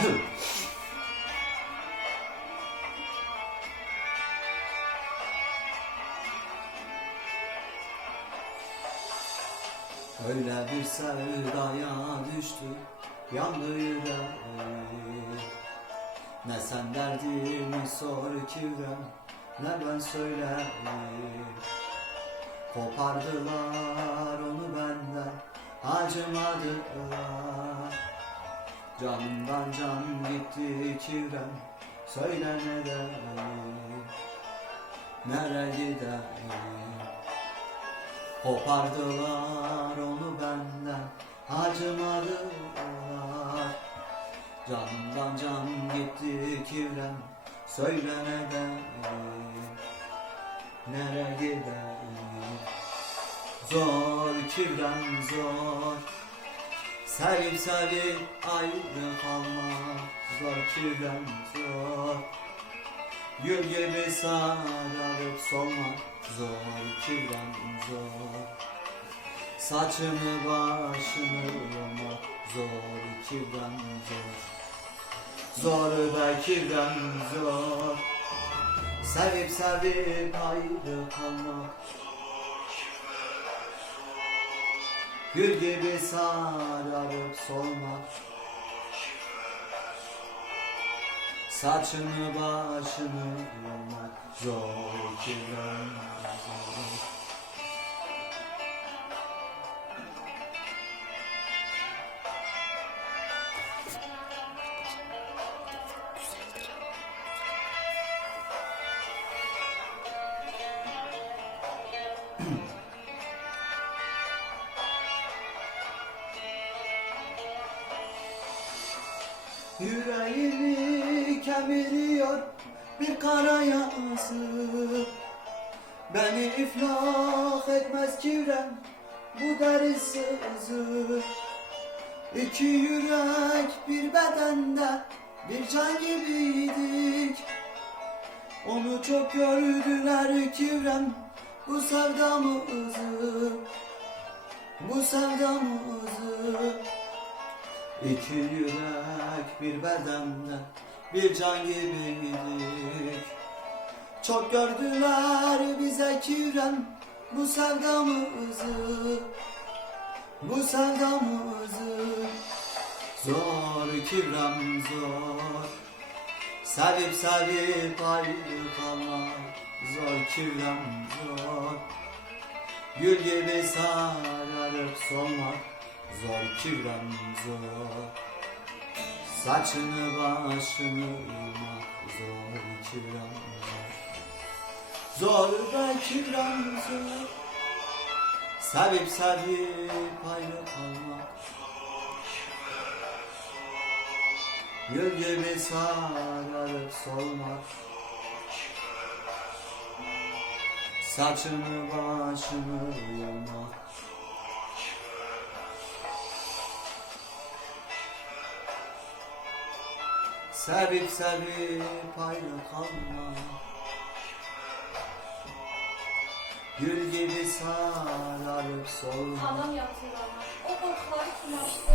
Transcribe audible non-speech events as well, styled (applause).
(clears throat) Öyle bir sevdaya düştü yandı yüreğim Ne sen derdimi sor kivrem ne ben söyleyeyim Kopardılar onu benden acımadılar Canımdan can gitti kivrem söyle ne deyim Nereye gideyim Kopardılar onu benden Acımadılar. Canımdan can gitti kivrem Söyle neden? Nereye gideyim Zor kivrem zor Sevip sevip ayrı kalmak Zor kivrem zor. Gül gibi sararıp solmak Zor kivrem zor. Saçını başını yomak Zor kivrem zor. Zor da kivrem zor. Sevip sevip ayrı kalmak Gül gibi sararıp solmak Saçını başını yomak Zor kivrem zor Yüreğimi kemiriyor bir kara yazı. Beni iflah etmez kivrem bu deri sızı. İki yürek bir bedende bir can gibiydik. Onu çok gördüler kivrem bu sevdamızı Bu sevdamızı İki yürek bir bedende bir can gibiydik Çok gördüler bize kivrem bu sevdamızı Bu sevdamızı. Zor kivrem zor. Sevip sevip ayrı kalmak Zor kivrem zor. Gül gibi sararıp solmak Zor kivrem zor. Saçını başını yımak Zor kivrem zor. Zor da kivrem zor. Sevip sevip ayrı kalmak Gül gibi sararıp solmak Saçını başını yolmak Sevip sevip ayrı kalmak Gül gibi sararıp solmak Adam yaptı bana. O korkuları kim yaptı?